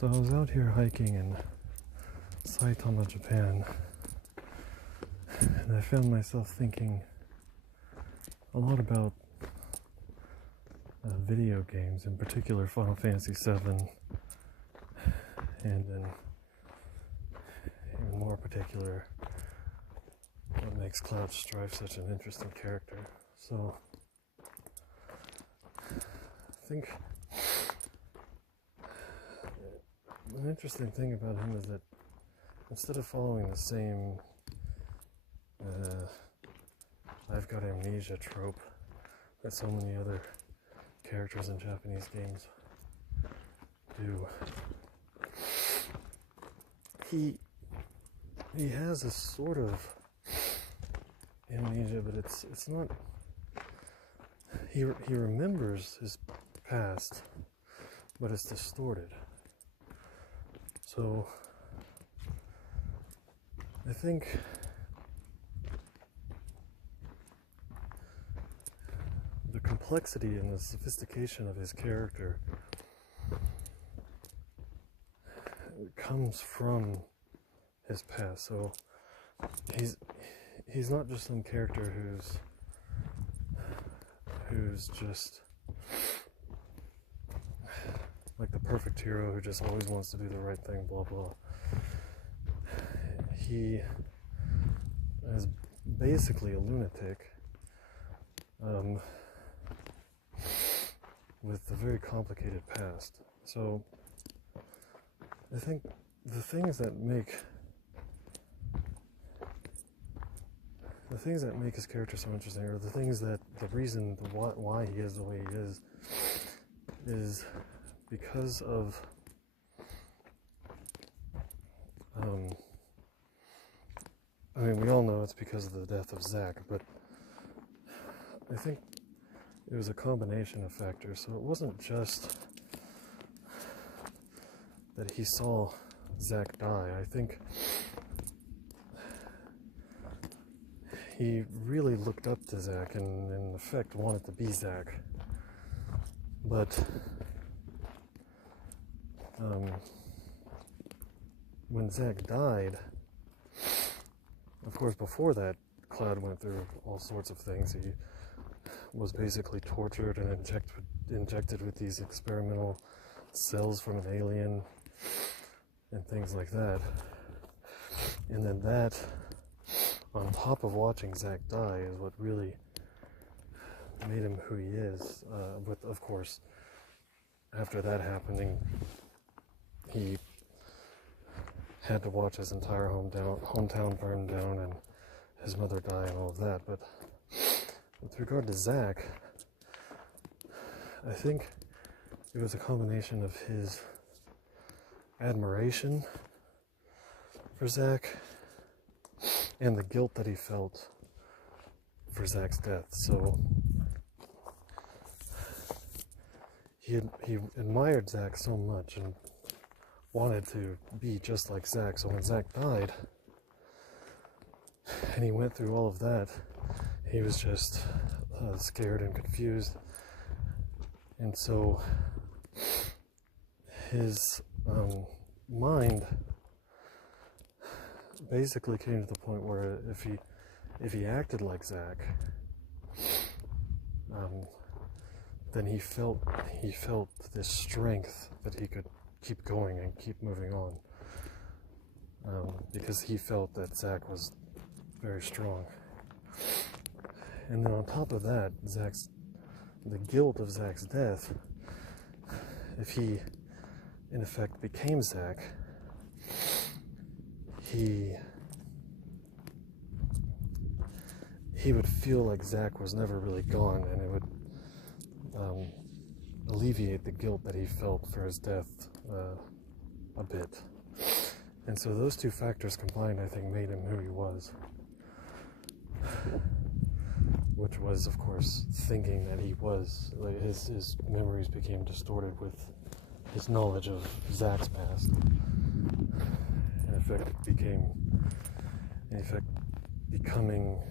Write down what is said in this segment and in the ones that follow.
So I was out here hiking in Saitama, Japan, and I found myself thinking a lot about video games, in particular Final Fantasy VII, and in even more particular, what makes Cloud Strife such an interesting character. So I think an interesting thing about him is that instead of following the same I've got amnesia trope that so many other characters in Japanese games do, he has a sort of amnesia, but it's not. He remembers his past, but it's distorted. So I think the complexity and the sophistication of his character comes from his past. So he's not just some character who's just like the perfect hero who just always wants to do the right thing, blah blah. He is basically a lunatic with a very complicated past. So I think the things that make his character so interesting, or the reason why he is the way he is because of I mean, we all know it's because of the death of Zack, but I think it was a combination of factors. So it wasn't just that he saw Zack die. I think he really looked up to Zack and in effect wanted to be Zack. But when Zack died, of course before that, Cloud went through all sorts of things. He was basically tortured and injected with these experimental cells from an alien and things like that. And then that, on top of watching Zack die, is what really made him who he is. With, of course, after that happening, he had to watch his entire hometown burn down and his mother die and all of that. But with regard to Zack, I think it was a combination of his admiration for Zack and the guilt that he felt for Zack's death. So he admired Zack so much and wanted to be just like Zack. So when Zack died and he went through all of that, he was just scared and confused. And so his mind basically came to the point where if he acted like Zack, then he felt this strength that he could keep going and keep moving on, because he felt that Zack was very strong. And then on top of that, the guilt of Zack's death, if he in effect became Zack, he would feel like Zack was never really gone, and it would alleviate the guilt that he felt for his death a bit. And so those two factors combined, I think, made him who he was. Which was, of course, thinking that he was, like, his memories became distorted with his knowledge of Zack's past. In effect, becoming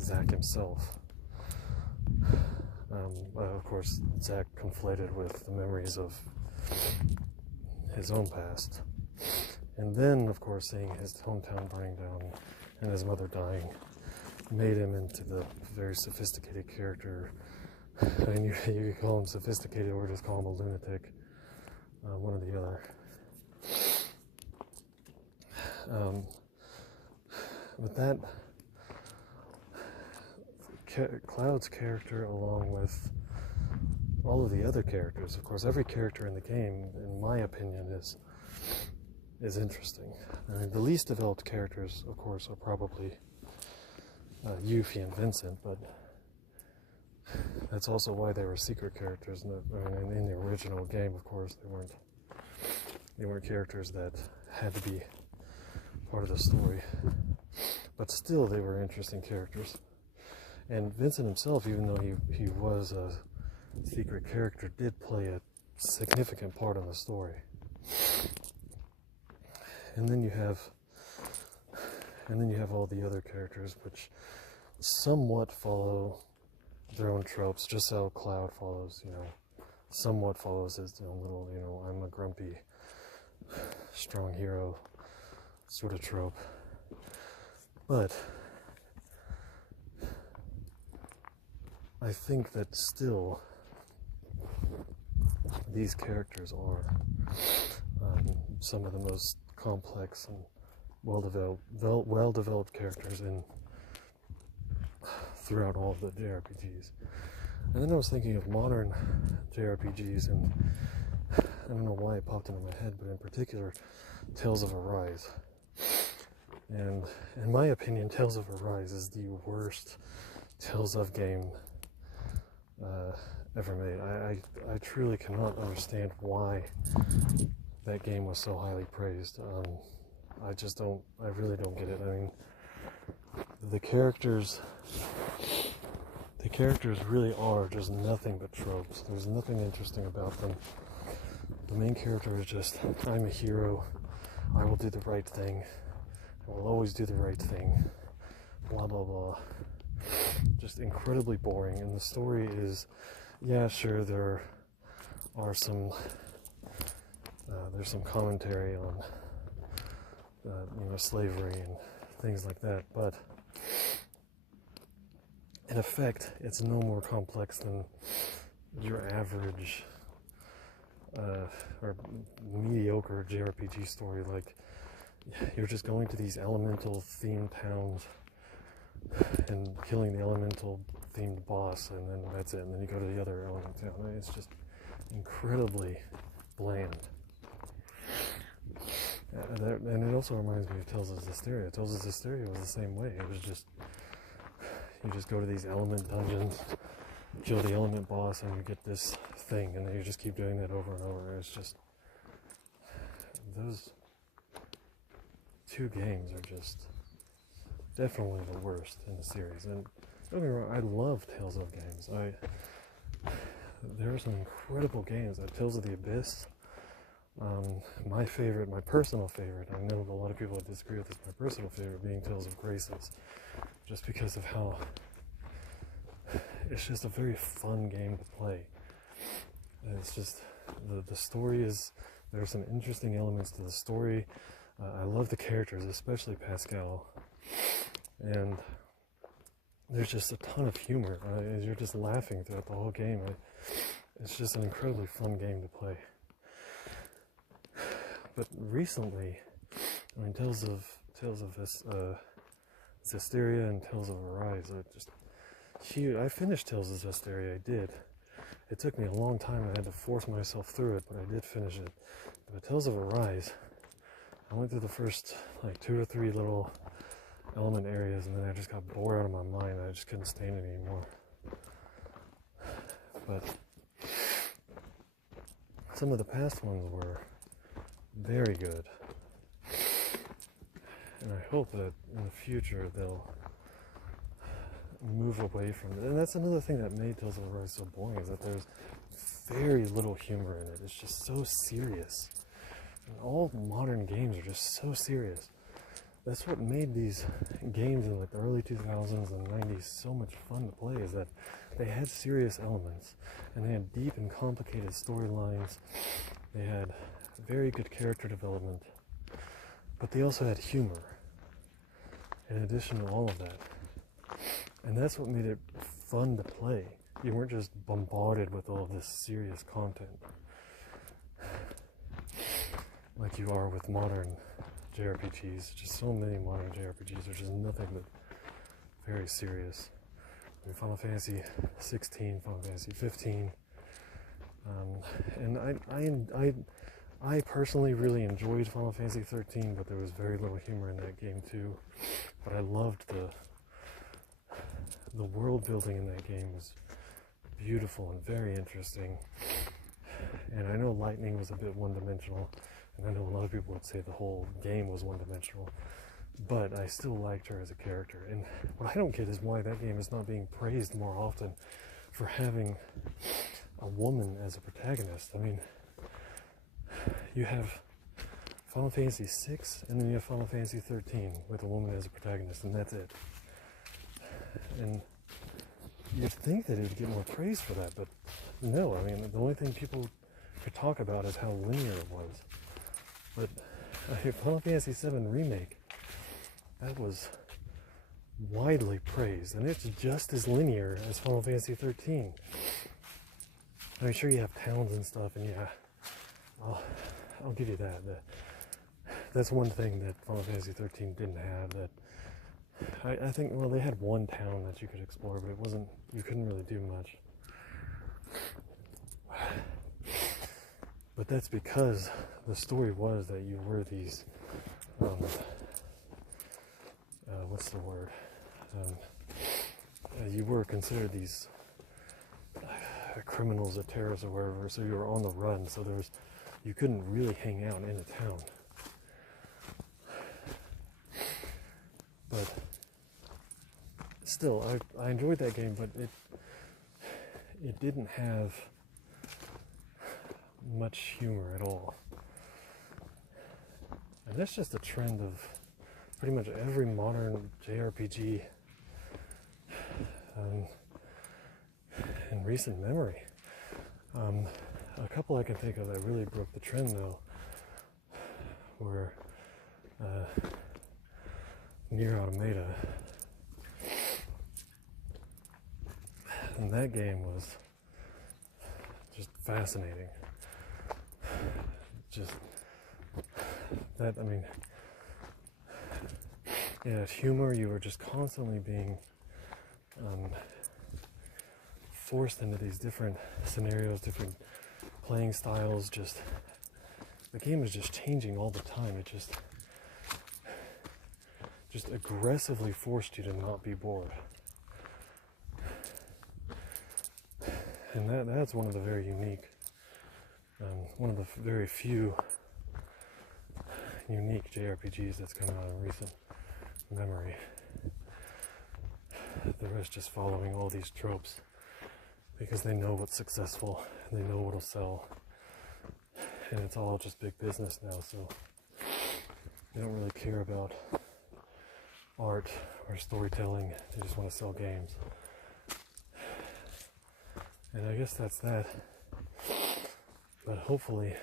Zack himself. Of course, Zack conflated with the memories of his own past. And then, of course, seeing his hometown burning down and his mother dying made him into the very sophisticated character. I mean, you could call him sophisticated or just call him a lunatic, one or the other. But that Cloud's character, along with all of the other characters, of course, every character in the game, in my opinion, is interesting. I mean, the least developed characters, of course, are probably Yuffie and Vincent, but that's also why they were secret characters. In the original game, of course, they weren't characters that had to be part of the story, but still they were interesting characters. And Vincent himself, even though he was a secret character, did play a significant part in the story. And then you have all the other characters, which somewhat follow their own tropes, just how Cloud follows, somewhat follows his little, I'm a grumpy, strong hero sort of trope. But I think that still these characters are some of the most complex and well-developed characters throughout all of the JRPGs. And then I was thinking of modern JRPGs, and I don't know why it popped into my head, but in particular, Tales of Arise. And in my opinion, Tales of Arise is the worst Tales of game ever made. I truly cannot understand why that game was so highly praised. I really don't get it. I mean, the characters really are just nothing but tropes. There's nothing interesting about them. The main character is just, I'm a hero, I will do the right thing, I will always do the right thing, blah blah blah. Just incredibly boring. And the story is, yeah, sure, there are some there's some commentary on slavery and things like that, but in effect, it's no more complex than your average or mediocre JRPG story. Like, you're just going to these elemental themed towns and killing the elemental themed boss, and then that's it, and then you go to the other element town. It's just incredibly bland. And it also reminds me of Tales of Zestiria. Tales of Zestiria was the same way. It was just, you just go to these element dungeons, kill the element boss, and you get this thing, and then you just keep doing that over and over. It's just, those two games are just definitely the worst in the series. And don't get me wrong, I love Tales of games. There are some incredible games. Tales of the Abyss, my favorite, my personal favorite, I know a lot of people would disagree with this, my personal favorite being Tales of Graces, just because of how it's just a very fun game to play. And it's just, the story is, there are some interesting elements to the story. I love the characters, especially Pascal, and there's just a ton of humor. You're just laughing throughout the whole game. It's just an incredibly fun game to play. But recently, I mean, Tales of Zestiria and Tales of Arise are just huge. I finished Tales of Zestiria, I did. It took me a long time, I had to force myself through it, but I did finish it. But Tales of Arise, I went through the first, 2 or 3 little element areas, and then I just got bored out of my mind. I just couldn't stand it anymore. But some of the past ones were very good, and I hope that in the future they'll move away from it. And that's another thing that made Tales of Arise so boring, is that there's very little humor in it. It's just so serious, and all modern games are just so serious. That's what made these games in the early 2000s and 90s so much fun to play, is that they had serious elements, and they had deep and complicated storylines, They had very good character development, but they also had humor in addition to all of that. And that's what made it fun to play. You weren't just bombarded with all of this serious content like you are with modern JRPGs. Just so many modern JRPGs are just nothing but very serious. I mean, Final Fantasy 16, Final Fantasy 15, and I personally really enjoyed Final Fantasy 13, but there was very little humor in that game too. But I loved the world building in that game was beautiful and very interesting. And I know Lightning was a bit one-dimensional, and I know a lot of people would say the whole game was one-dimensional, but I still liked her as a character. And what I don't get is why that game is not being praised more often for having a woman as a protagonist. I mean, you have Final Fantasy 6, and then you have Final Fantasy 13 with a woman as a protagonist, and that's it. And you'd think that it would get more praise for that, but no. I mean, the only thing people could talk about is how linear it was. But Final Fantasy 7 Remake, that was widely praised, and it's just as linear as Final Fantasy 13. I mean, sure, you have towns and stuff, and yeah, I'll give you that. That's one thing that Final Fantasy 13 didn't have. That I think, well, they had one town that you could explore, but it wasn't, you couldn't really do much. But that's because the story was that you were these, what's the word? You were considered these criminals or terrorists or whatever, so you were on the run, so you couldn't really hang out in a town. But still, I enjoyed that game, but it didn't have much humor at all. And that's just a trend of pretty much every modern JRPG in recent memory. A couple I can think of that really broke the trend, though, were Nier Automata. And that game was just fascinating. Just that, I mean, yeah, humor, you were just constantly being forced into these different scenarios, different playing styles. Just the game was just changing all the time. It just aggressively forced you to not be bored. And that's one of the very unique, one of the very few unique JRPGs that's come out in recent memory. The rest just following all these tropes because they know what's successful, and they know what'll sell, and it's all just big business now, so they don't really care about art or storytelling. They just want to sell games. And I guess that's that. But hopefully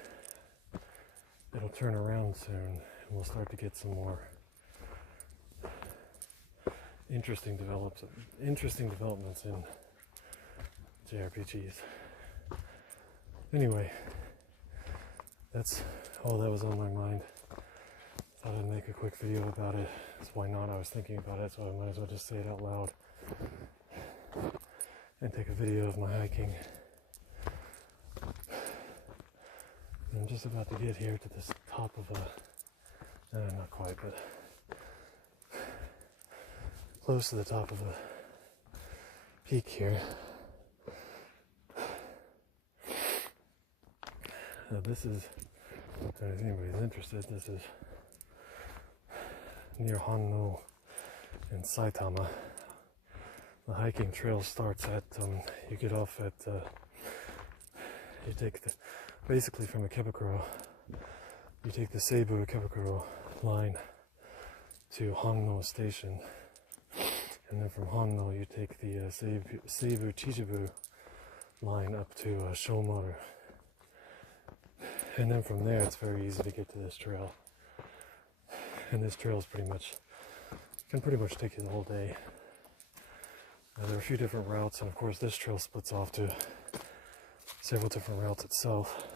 it'll turn around soon, and we'll start to get some more interesting developments in JRPGs. Anyway, that's all that was on my mind. Thought I'd make a quick video about it. So why not? I was thinking about it, so I might as well just say it out loud and take a video of my hiking. I'm just about to get here to this top of not quite, but close to the top of a peak here. Now this is, if anybody's interested, this is near Hanno in Saitama. The hiking trail starts at, you get off at, you take basically from Ikebukuro, you take the Seibu Ikebukuro line to Hanno Station, and then from Hanno you take the Seibu Chichibu line up to Shomaru. And then from there, it's very easy to get to this trail. And this trail is can pretty much take you the whole day. There are a few different routes, and of course this trail splits off to several different routes itself.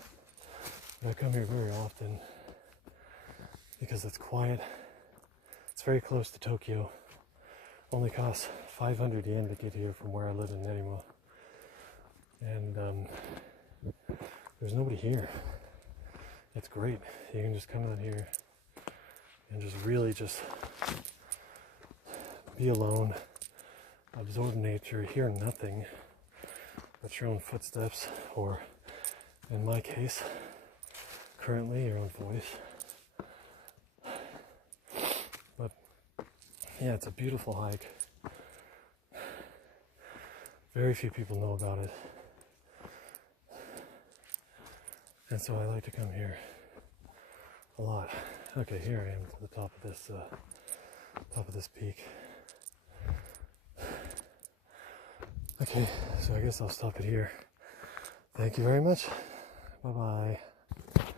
But I come here very often because it's quiet. It's very close to Tokyo. Only costs 500 yen to get here from where I live in Nerima. And there's nobody here. It's great. You can just come out here and just be alone, absorb nature, hear nothing but your own footsteps, or in my case, currently your own voice. But yeah, it's a beautiful hike. Very few people know about it. And so I like to come here a lot. Okay, here I am to the top of this peak. Okay, so I guess I'll stop it here. Thank you very much. Bye-bye.